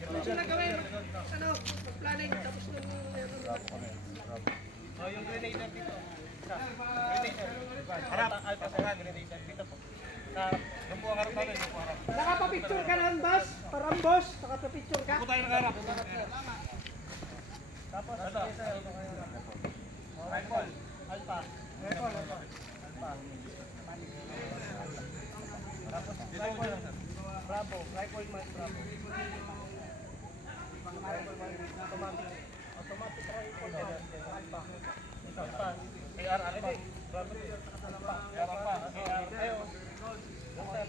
Gusto na gawin, ano, planning, tapos nung yung grenadier dito. Grenadier. Harap. Alpha Sara, grenadier dito po. Doon po ang harap natin. nakapapicture ka ng boss, parang boss, nakapapicture ka. Doon po tayo nakaharap. Tapos, ito. Rifle. Alpha. Rifle. Alpha. Tapos, rifle. Bravo. Rifle man. Bravo. Rifle man. Automatic. Automatic rifle. Alpha. Ito. Alpha. AR Alpha. Bravo. Alpha. AR Alpha. AR. Ayo. Yan sir.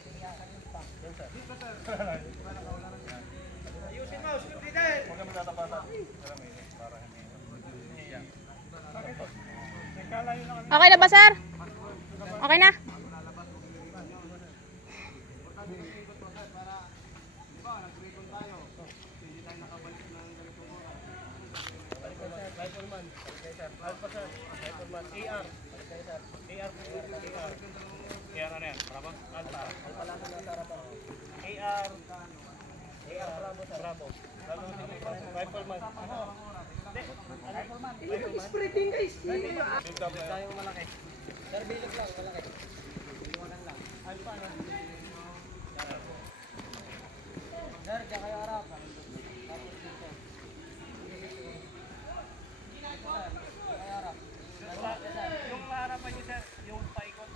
Ayusin mo, script leader. Huwag kami tatapatan. Para hindi iyak. Okay na ba, sir? Okay na? Rifleman. Alpha sir. Rifleman. AR. AR. AR. AR ano yan? Bravo? Alpha. Alpha lang ang nasa harapan. AR. AR. Bravo sir. Bravo. Rifleman. Spreading guys. Tayo malaki. Sir, bilog lang. Malaki. Iwanan lang. Alpha na. Sir, diyan kayo harap. Tapos dito. Yung harapan niyo sir, yung paikot.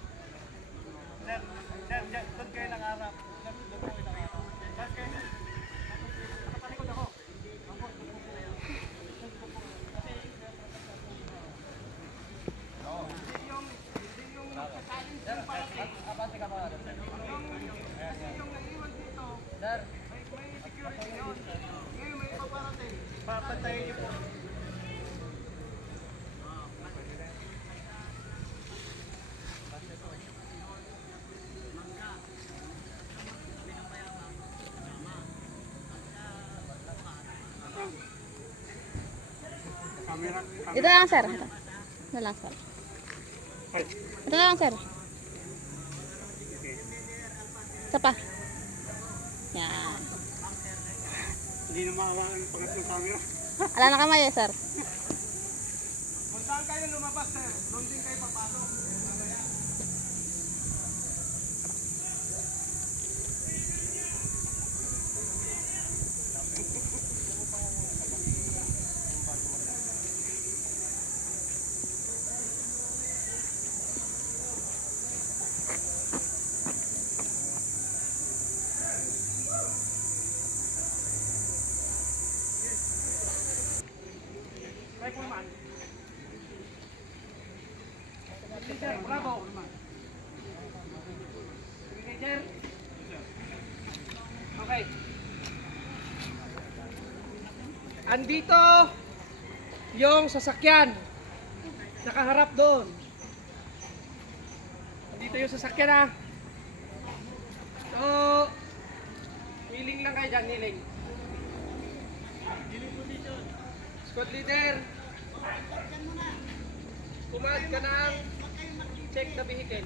Sir, doon kayo nakaharap. Sir, doon po kayo nakaharap. Tapos kayo. Nakalikod ako. Abante ka pa. Yung naiwan dito, may security yun. Ngayon may ipaparating. Papantayin niyo po. Ito lang, sir. Ito lang, sir. Ito lang, sir. Isa pa. Yan. Hindi na makawakan ng pangatlong camera. Ala na kamay, sir. Kung saan kayo lumabas sir, doon din kayo papasok. Rifleman. Leader, bravo. Leader. Okay. Andito yung sasakyan. Nakaharap doon. Andito yung sasakyan ah. So, niling lang kayo dyan, niling. Squad leader. Command ka ng check the vehicle.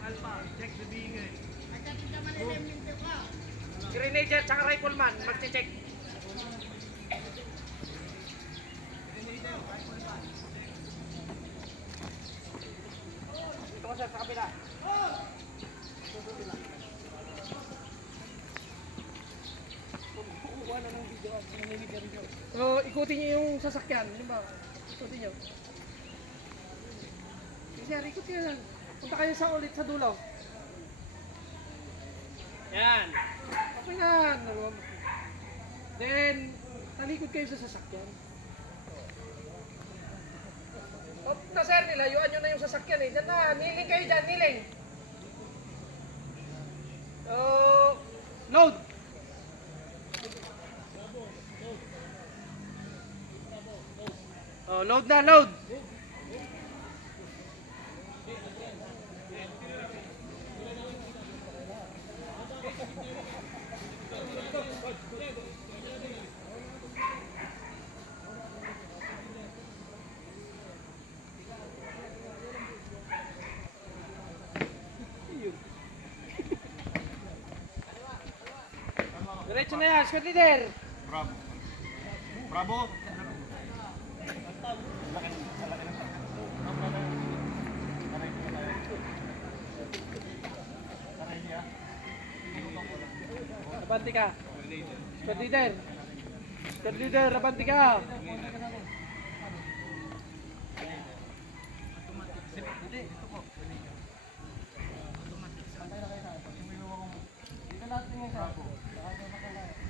Alpha, check the vehicle. Grenadier tsaka rifleman, magche-check. Ito sir, sa kabila. So, ikutin niyo yung sasakyan. Ano ba? Ikutin niyo. Sir, ikot niyo yan. Punta kayo sa ulit sa dulo. Yan. Okay na. Then, talikod kayo sa sasakyan. O, na sir, nilayuan nyo na yung sasakyan eh. Diyan na, niling kayo dyan, niling. So, load. Oh, load na, load. Diretso na yan, squad leader. Bravo. Bravo. Abante ka. Squad leader. Squad leader, abante ka.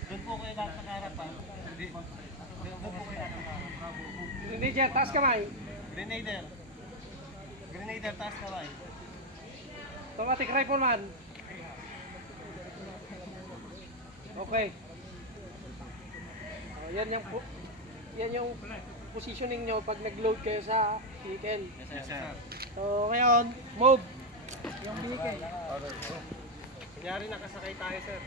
Doon po kayo lahat nakaharap ha. Doon po kayo lahat nakaharap. Bravo. Grenadier, taas kamay. Grenadier. Grenadier, taas kamay. Automatic rifleman. Okay. Oh, yan yung positioning nyo pag nag-load kayo sa vehicle. Yes, sir. So ngayon, move. Yung vehicle. Kunyari nakasakay tayo, sir.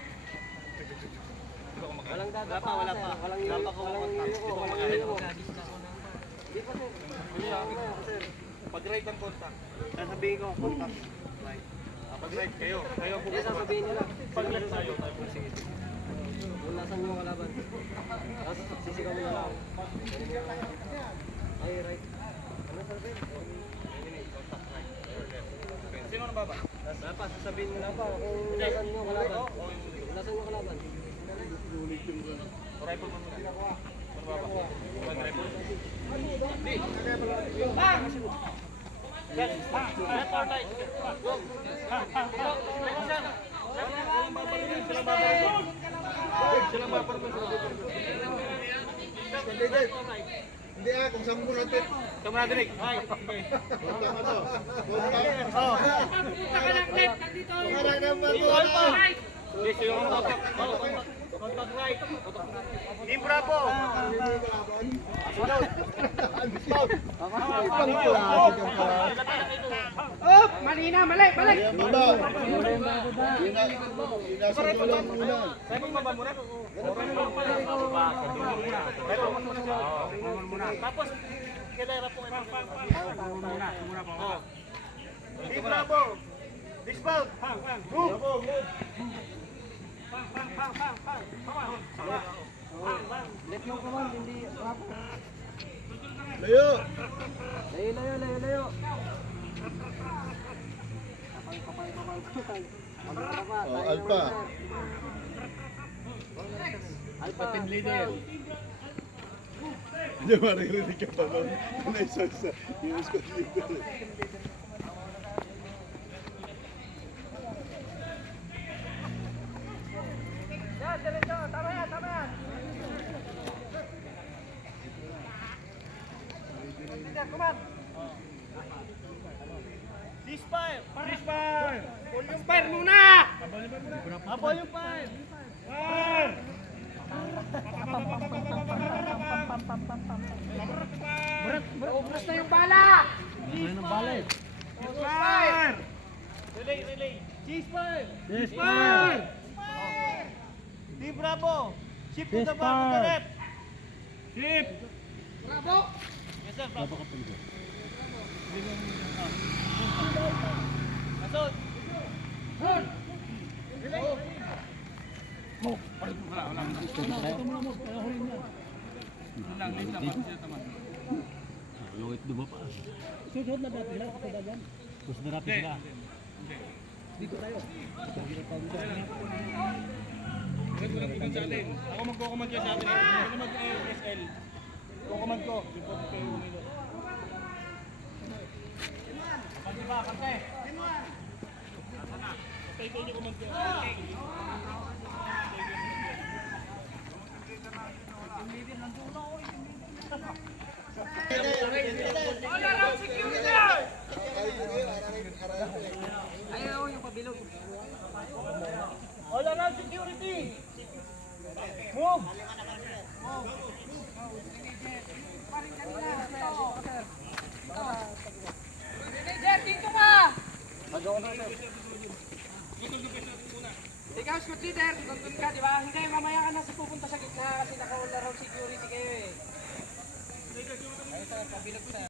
Walang dadapa, wala pa. Walang Hindi pa, sir. Pag-ride ng contact. Sasabihin ko, contact. Right. Pag-ride kayo. Kayo po. Hindi, sasabihin nyo lang. Pag-ride tayo. Sige. Kung nasan yung kalaban. Tapos sisigaw mo na lang. Ay, right. Ano sasabihin? Sino na baba? Dapat sasabihin mo lang pa kung nasan yung kalaban. Nasan yung kalaban? Rifle man muna. Ano baba? Pag-rifle. Left or right? Go. Hindi kung saan mo natin. Kamu na dinig. Hi. Tama to. Oh. Wala naman to. Yes, yung contact right. Team Bravo. Sunod. Oh, mali na, mali. Baba. Nasa tulong muna. Sabi mo ba muna? Tapos, kailangan po muna po. Team Bravo. Dismount. Move. Left yung command, hindi rapo. Layo. Layo. Kapal. Oh, Alpha. Alpha team leader. Hindi maririnig ka pa doon. Naisa-isa. Yung squad leader. Yan, diretso. Tama yan. Command. Ceasefire. Yung fire muna! Habol yung fire. Fire! Ubus na yung bala! Fire! Relay. Ceasefire. Fire! Team Bravo. Shift to the back to the left. Bravo! Yes, sir. Bravo. Asod. Ako magko-command kayo sa atin. Ako mag-SL. Kukomand ko. Report kayo umilo. Pati ba? Pati. Ito yung command ko. Ayaw yung pabilog. All around security. Move. Manager, dito ka! Ikaw, squad leader, nandun ka, di ba? Hindi, mamaya ka na sa pupunta sa gitna kasi naka-all around security kayo eh. Ay, ito, pabilog na.